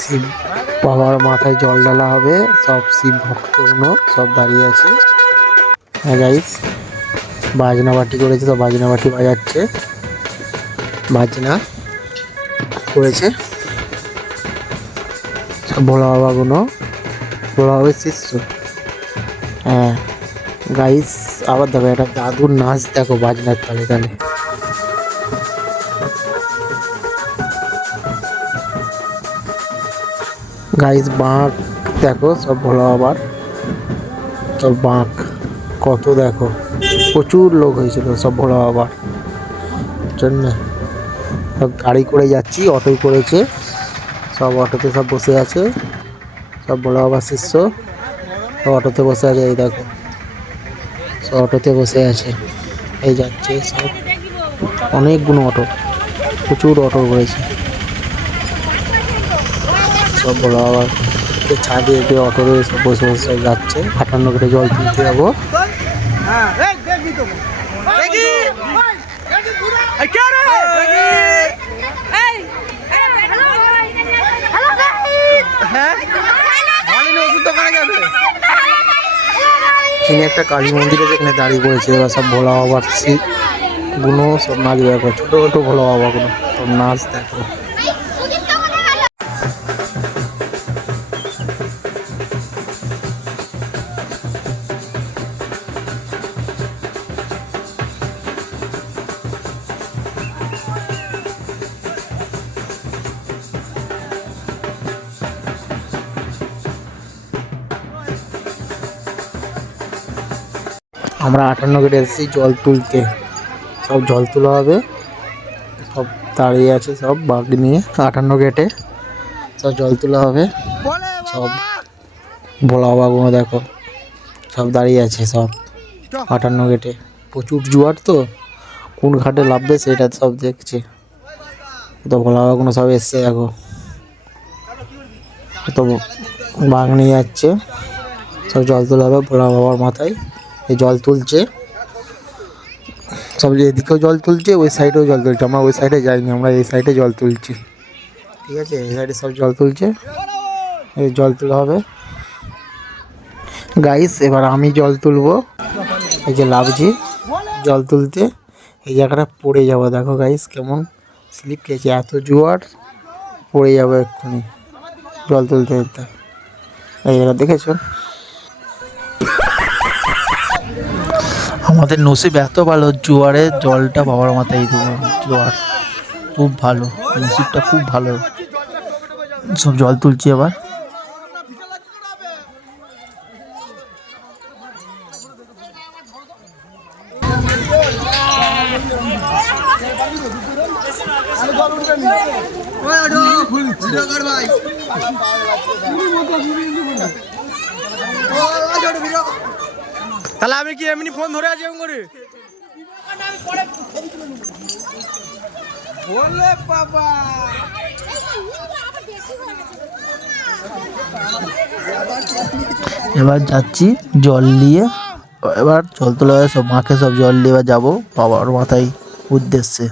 শিব বাবার মাথায় জল ঢালা হবে, সব শিব ভক্তগুলো সব দাঁড়িয়ে আছে। হ্যাঁ গাইস, বাজনা বাটি করেছে, সব বাজনা বাটি বাজাচ্ছে, বাজনা করেছে সব ভোলা বাবাগুলো, ভোলা বাবার শিষ্য। হ্যাঁ গাইস, আবার দেখো একটা দাদুর নাচ, দেখো বাজনার তালে তালে। গাইস বাঁক দেখো, সব ভোলা বাবার সব বাঁক কত, দেখো প্রচুর লোক হয়েছিল সব ভোলা বাবার জন্য। সব গাড়ি করে যাচ্ছি, অটোই করেছে, সব অটোতে সব বসে আছে, সব ভোলা বাবার শিষ্য সব অটোতে বসে আছে। এই দেখো সব অটোতে বসে আছে, এই যাচ্ছে সব, অনেকগুলো অটো, প্রচুর অটো করেছে সব ভোলা বাবার ছাদে এসে অটো সব বসে বসে যাচ্ছে। 58 কেটে জল তুলতে যাবো। এখানে একটা কালী মন্দির আছে, এখানে দাঁড়িয়ে পড়েছে, এবার সব ভোলা বাবার গুলো সব নাচ, দেখো ছোটো ছোটো ভোলা বাবা গুলো সব নাচ দেখো। আমরা 58 গেটে এসেছি জল তুলতে, সব জল তোলা হবে, সব দাঁড়িয়ে আছে সব বাঘ নিয়ে 58 গেটে, সব জল তোলা হবে। সব ভোলা বাবাগুলো দেখো সব দাঁড়িয়ে আছে সব 58 গেটে। প্রচুর জোয়ার তো, কোন ঘাটে নামবে সেটা সব দেখছে। তো ভোলা বাবাগুলো সব এসছে দেখো, তো বাঘ নিয়ে যাচ্ছে, সব জল তোলা হবে ভোলা বাবার মাথায়। এই জল তুলছে সব, এদিকেও জল তুলছে, ওই সাইডেও জল তুলছে। আমরা ওই সাইডে যাইনি, আমরা এই সাইডে জল তুলছি, ঠিক আছে? এই সাইডে সব জল তুলছে, এই জল তোলা হবে গাইস। এবার আমি জল তুলবো, এই যে লাভজি জল তুলতে, এই জায়গাটা পড়ে যাবো, দেখো গাইস কেমন স্লিপ খেয়েছে, এত জোয়ার, পড়ে যাবো এক্ষুনি জল তুলতে তুলতে। এই জায়গা দেখেছো? আমাদের নসিব এত ভালো, জোয়ারে জলটা বাবার মাথায় দেবো, জোয়ার খুব ভালো, নসিবটা খুব ভালো। সব জল তুলছি এবার। তাহলে আমি কি এমনি ফোন ধরে আছি এমন করে? বলে বাবা এবার যাচ্ছি জল নিয়ে, এবার জল তোলা হয়, সব মাকে সব জল নিয়ে এবার যাবো বাবার মাথায় উদ্দেশ্যে।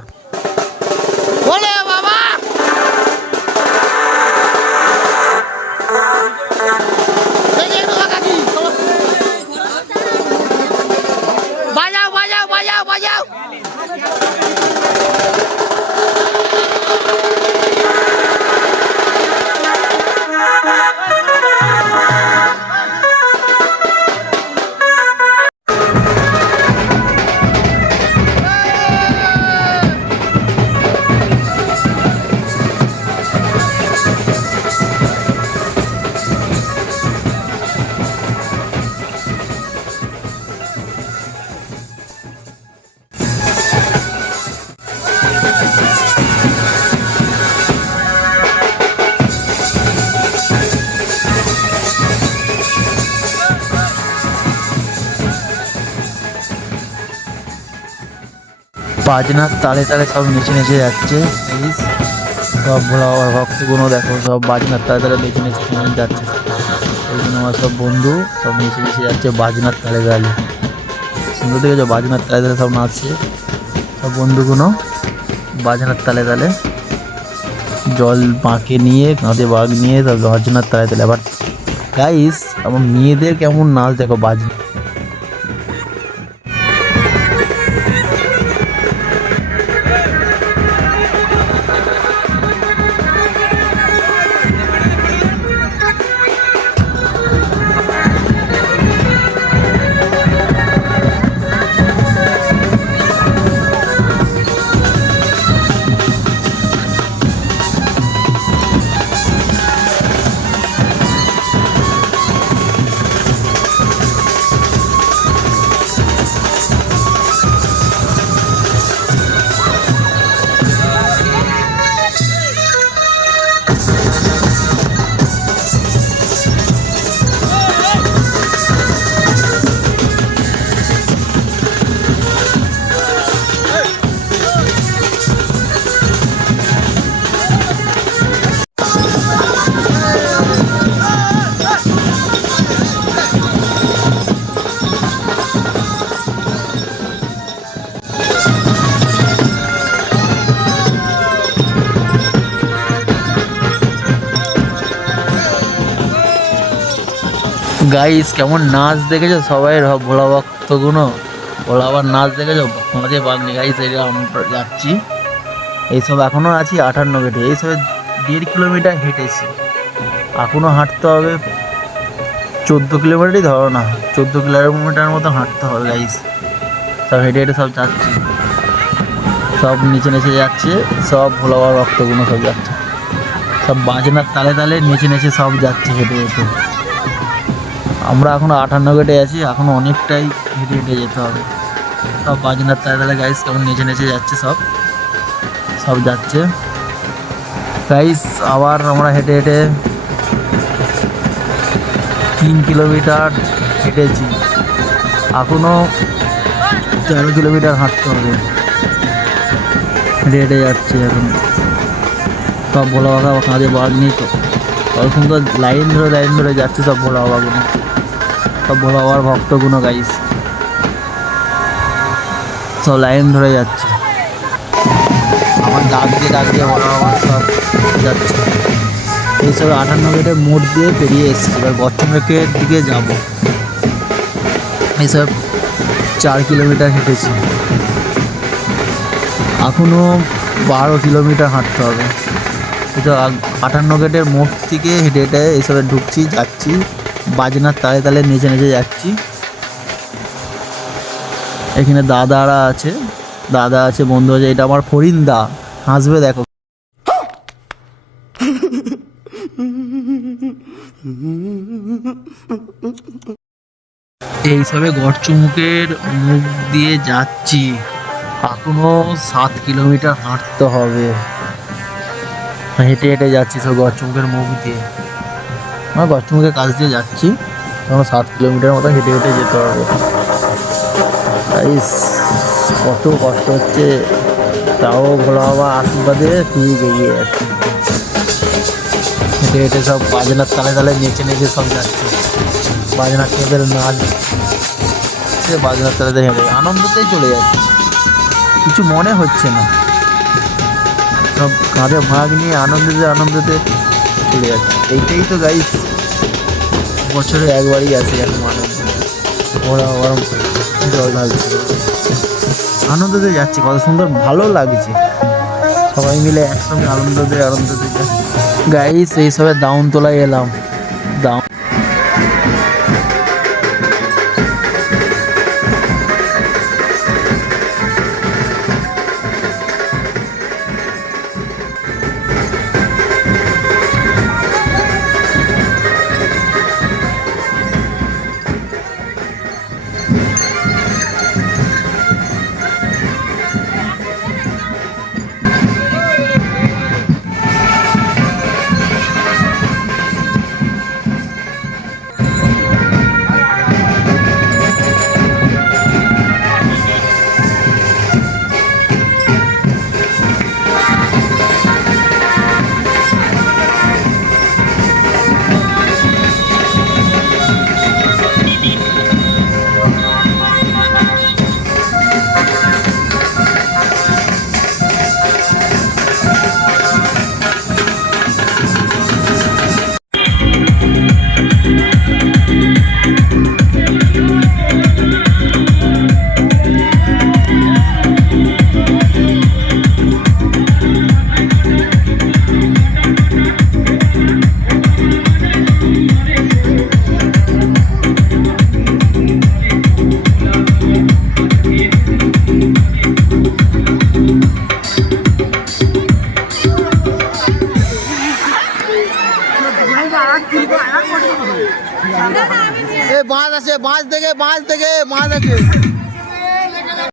বাজনার তালে তালে সব নেচে নেচে যাচ্ছে, সব ভোলা বাবার ভক্তগুলো দেখো সব বাজনার তালে তালে নেচে নেচে যাচ্ছে। ওই জন্য আমার সব বন্ধু সব নেচে নেচে যাচ্ছে বাজনার তালে তালে। সুন্দর দেখেছো, বাজনার তালে তালে সব নাচছে সব বন্ধুগুলো, বাজনার তালে তালে। জল বাঁকে নিয়ে কাঁধে বাঘ নিয়ে সব বাজনার তালে তালে। আবার গাইস আমার মেয়েদের কেমন নাচ দেখো বাজনা। গাইস কেমন নাচ দেখেছো সবাই, ভোলা ভক্তগুলো ভোলা আবার নাচ দেখেছো মাঝে বাগনি। গাইস এই আমরা যাচ্ছি, এইসব এখনও আছি 58 গেটে, এইসব 1.5 কিলোমিটার হেঁটেছি, এখনও হাঁটতে হবে 14 কিলোমিটারই ধরো না, 14 কিলোমিটার মতো হাঁটতে হবে। গাইস সব হেঁটে হেঁটে সব যাচ্ছি, সব নিচে নিচে যাচ্ছে, সব ভোলা বাবার ভক্তগুলো সব যাচ্ছে, সব বাজনার তালে তালে নিচে নিচে সব যাচ্ছে হেঁটে হেঁটে। আমরা এখনো 58 গেটে আছি, এখনো অনেকটাই হেঁটে হেঁটে যেতে হবে। সব বাজনার তালে তালে গাইস কেমন নেচে নেচে যাচ্ছে, সব সব যাচ্ছে গাইস। আবার আমরা হেঁটে হেঁটে 3 কিলোমিটার হেঁটেছি, এখনো 13 কিলোমিটার হাঁটতে হবে, হেঁটে হেঁটে যাচ্ছি এখন। সব ভোলা বাবা কাঁধে বাঘ নেই তো, কত সুন্দর লাইন ধরে যাচ্ছে সব ভোলা বাবাগুলো, সব ভোলা বাবার ভক্তগুলো গাইস, সব লাইন ধরে যাচ্ছে। আমার ডাক দিয়ে ভোলা বাবা সব যাচ্ছে। এইসব 58 গেটের মোড় দিয়ে পেরিয়ে এসেছি, এবার গচ্ছমরেকের দিকে যাব। এইসব 4 কিলোমিটার হেঁটেছি, এখনও 12 কিলোমিটার হাঁটতে হবে। এটা 58 গেটের মোড় থেকে হেঁটে হেঁটে এইসবে ঢুকছি, যাচ্ছি, বাজনার তালে তালে নেচে নেচে যাচ্ছি। এখানে দাদারা আছে, দাদা আছে, বন্ধু আছে। এটা আমার ফরিন্দা, হাসবে দেখো। এইসবে গড়চুমুকের মুখ দিয়ে যাচ্ছি, এখনো 7 কিলোমিটার হাঁটতে হবে। হেঁটে হেঁটে যাচ্ছি সব গড়চুমুকের মুখ দিয়ে, আমার গড়চুমুকের কাছ দিয়ে যাচ্ছি, এখন 7 কিলোমিটার মতো হেঁটে হেঁটে যেতে হবে। কত কষ্ট হচ্ছে, তাও ভোলা বাবা আশীর্বাদে ঠিক এগিয়ে যাচ্ছে। হেঁটে হেঁটে সব বাজনার তালে তালে নেচে নেচে সব যাচ্ছে, বাজনার কেঁদের নাচ, সে বাজনার তালে তালে হেঁটে আনন্দতেই চলে যাচ্ছে, কিছু মনে হচ্ছে না, সব কাঁধে ভাগ নিয়ে আনন্দতে চলে যাচ্ছে। এইটাই তো গাইস, বছরে একবারই আসে এখন আনন্দ, ওরা গরম জল ঢালছে, আনন্দতে যাচ্ছে, কত সুন্দর ভালো লাগছে, সবাই মিলে একসঙ্গে আনন্দতে যাচ্ছে। গাইস এইসবে দাউন তোলায় এলাম, দাউন এ বাঁশ আছে, বাঁশ থেকে মাছ আছে।